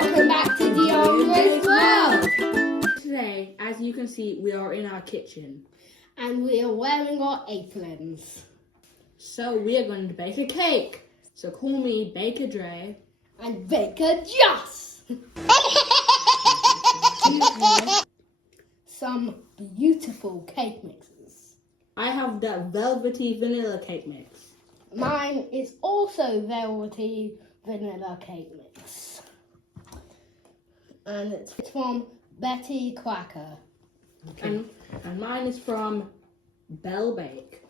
welcome back to DeAndre's World. Today, as you can see, we are in our kitchen. And we are wearing our aprons. So we are going to bake a cake. So call me Baker Dre. And Baker Joss. Some beautiful cake mixes. I have the velvety vanilla cake mix. Mine is also velvety vanilla cake mix. And it's from Betty Quacker. Okay. And mine is from Bell Bake.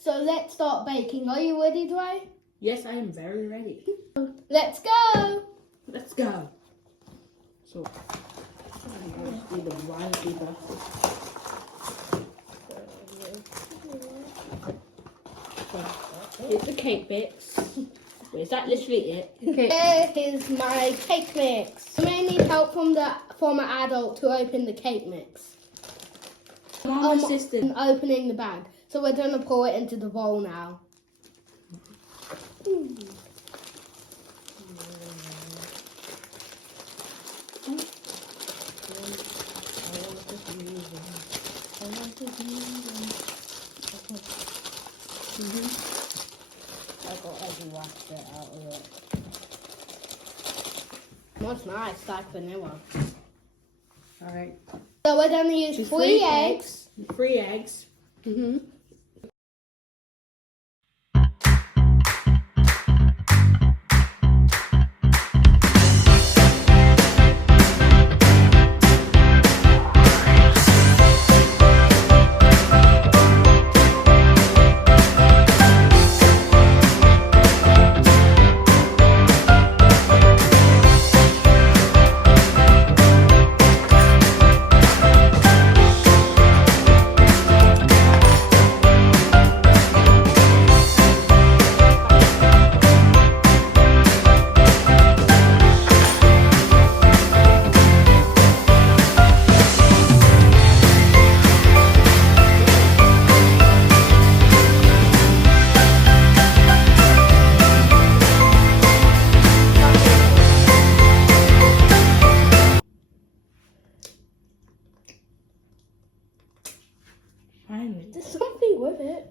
So let's start baking. Are you ready, Dre? Yes, I am very ready. Let's go! Let's go. So, I'm going to do the right either. Here's the cake bits. Is that literally it? Here is my cake mix. You may need help from an adult to open the cake mix. Mom assistant. Opening the bag. So we're going to pour it into the bowl now. That's nice, like vanilla. Alright. So we're going to use three eggs. 3 eggs. Finally. There's something with it.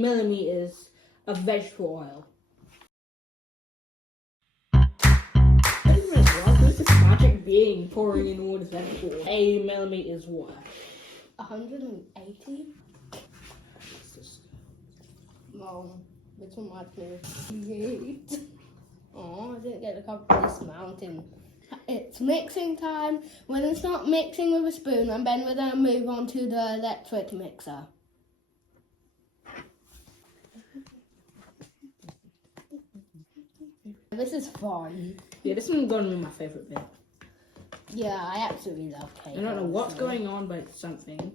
Millimeters of vegetable oil. This is magic being pouring in all this vegetable oil. 80 millimeters water. 180? Mom, this one might be 8. Oh, I didn't get to cover this mountain. It's mixing time. We're going to start mixing with a spoon and then we're going to move on to the electric mixer. This is fun. Yeah, this one's going to be my favourite bit. Yeah, I absolutely love cake. I don't know what's going on, but it's something.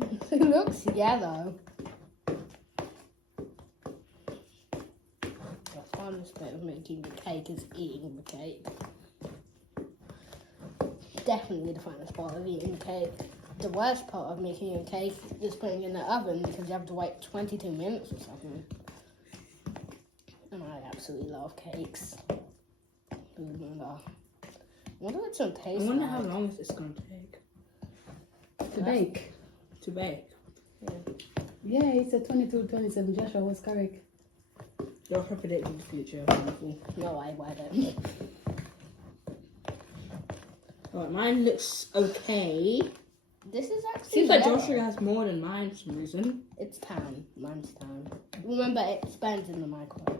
It looks yellow. The funnest bit of making the cake is eating the cake. Definitely the funnest part of eating the cake. The worst part of making a cake is putting it in the oven because you have to wait 22 minutes or something. And I absolutely love cakes. I wonder what it's going to taste like. I wonder how long is this going to take? To bake. To bake. Yeah, it's a 22-27. Joshua was correct. You're predicting the future. Wonderful. No, I wouldn't. Alright, mine looks okay. This is actually Seems like yellow. Joshua has more than mine for some reason. It's tan. Mine's tan. Remember, it spans in the microwave.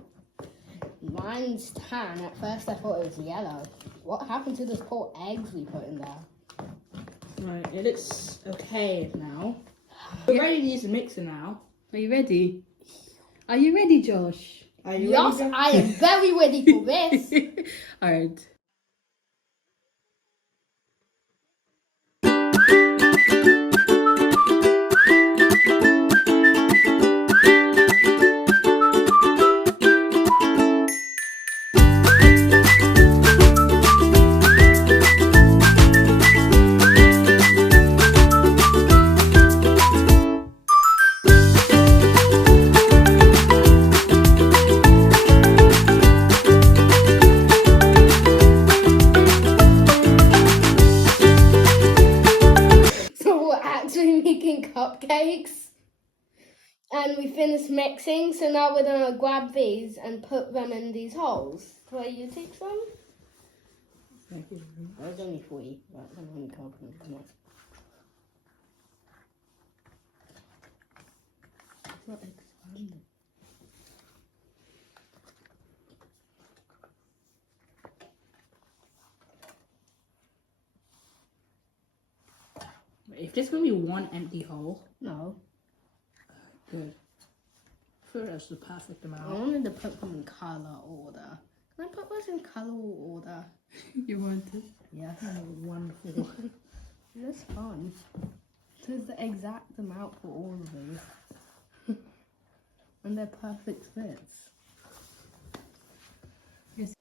Mine's tan. At first, I thought it was yellow. What happened to those poor eggs we put in there? Right, it looks okay now. We're ready to use the mixer now. Are you ready? Are you ready, Josh? Are you Yes, ready? I am very ready for this. Alright. cakes. And we finished mixing, so now we're gonna grab these and put them in these holes. Will you take some? Thank you. There's only 3, but I'm only counting them. It's not expanding. If there's gonna be one empty hole, No. good. I feel that's the perfect I amount. wanted to put them in colour order. Can I put this in colour order? You want to? Yes. Oh, wonderful. That's fun. There's the exact amount for all of these. And they're perfect fits. Yes.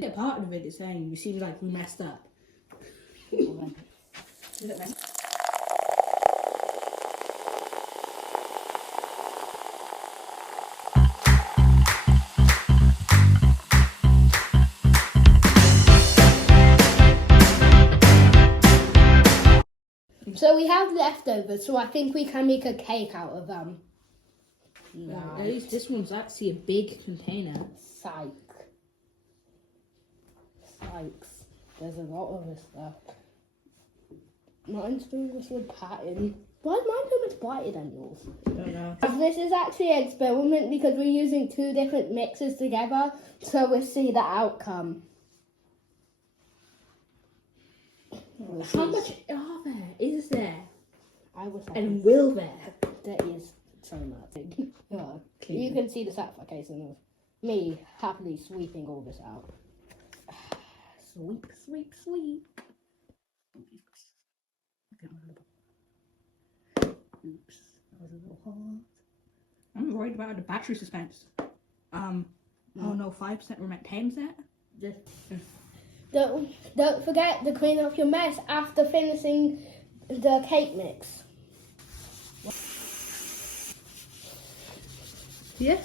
Yeah, part of it is saying you seem like we messed up. Is it messed up? So we have leftovers, so I think we can make a cake out of them. Well, at least this one's actually a big container. Psych. Sykes. There's a lot of this stuff. Mine's doing this with pattern. Why is mine so much brighter than yours? I don't know. This is actually an experiment because we're using 2 different mixes together, so we'll see the outcome. How much are there? Is there? I was And will there? there is so much. Yeah. You can see the satisfaction of me happily sweeping all this out. Sweep, sweep, sweep. Oops, that was a little hard. I'm worried about the battery suspense. Oh no, 5% remains there? Don't forget to clean up your mess after finishing the cake mix. Yeah.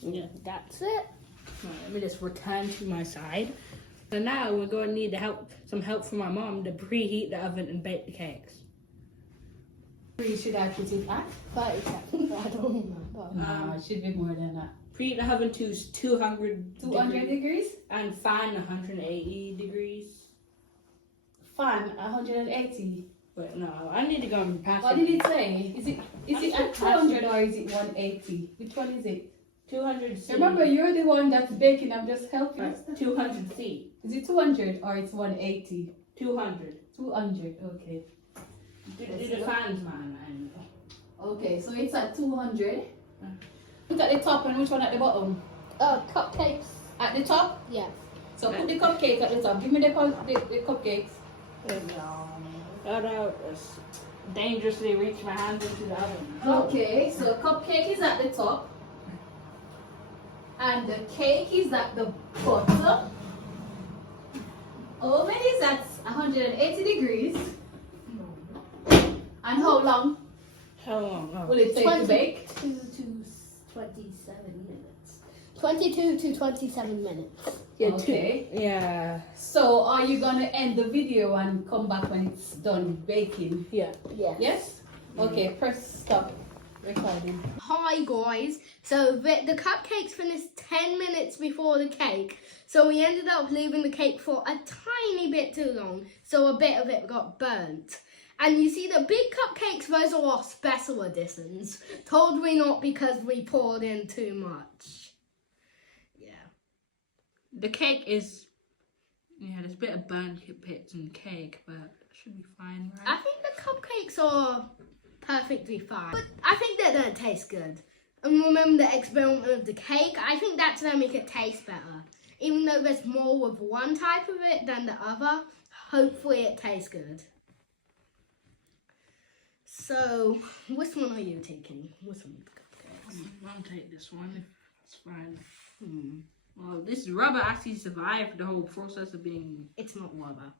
Yeah, that's it. Right, let me just return to my side. So now we're going to need some help from my mom to preheat the oven and bake the cakes. You should I put it at? 30 seconds, I don't remember. No, it should be more than that. Preheat the oven to 200 200 degrees? and fan 180 degrees. Fan 180. But no, I need to go and pass What it. did it say? Is it at 200 or is it 180? Which one is it? 200 C. Remember, you're the one that's baking. I'm just helping. Right, 200 C. Is it 200 or it's 180? 200. 200. Okay. Do the fans, man. And Okay, so it's at 200. Look at the top and which one at the bottom? Cupcakes. At the top? Yeah. So put the cupcake at the top. Give me the cupcakes. I don't dangerously reach my hands into the oven. Okay, so cupcake is at the top. And the cake is at the bottom. Oven is at 180 degrees. And how long How long? will it take to bake? 22 to 27 minutes. 22 to 27 minutes. Yeah, Okay. Yeah. So are you gonna end the video and come back when it's done baking? Yeah. Yeah. Yes? Okay, press stop recording. Hi guys. So the cupcakes finished 10 minutes before the cake. So we ended up leaving the cake for a tiny bit too long. So a bit of it got burnt. And you see the big cupcakes, those are our special editions. Totally not because we poured in too much. Yeah. The cake is, there's a bit of burnt bits in cake, but it should be fine, right? I think the cupcakes are perfectly fine. But I think they don't taste good. And remember the experiment of the cake? I think that's going to make it taste better. Even though there's more with one type of it than the other, hopefully it tastes good. So, which one are you taking? Which one of the cupcakes? I'll take this one. It's fine. Well, this rubber actually survived the whole process of being. It's not rubber.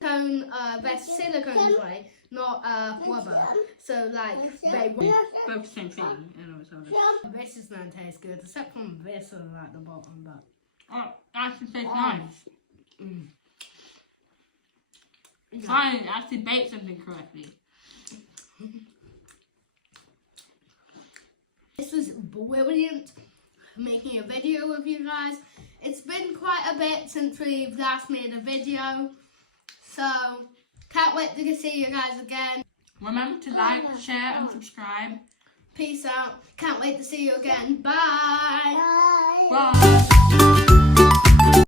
They're silicone, right? Not rubber. So, like, they Both the same thing. I know it's all this. This is going to taste good, except from this and at the bottom, but Oh, actually tastes nice. Fine, actually baked something correctly. This was brilliant, making a video with you guys. It's been quite a bit since we've last made a video, so can't wait to see you guys again. Remember to like, share and subscribe. Peace out. Can't wait to see you again. Bye. Bye.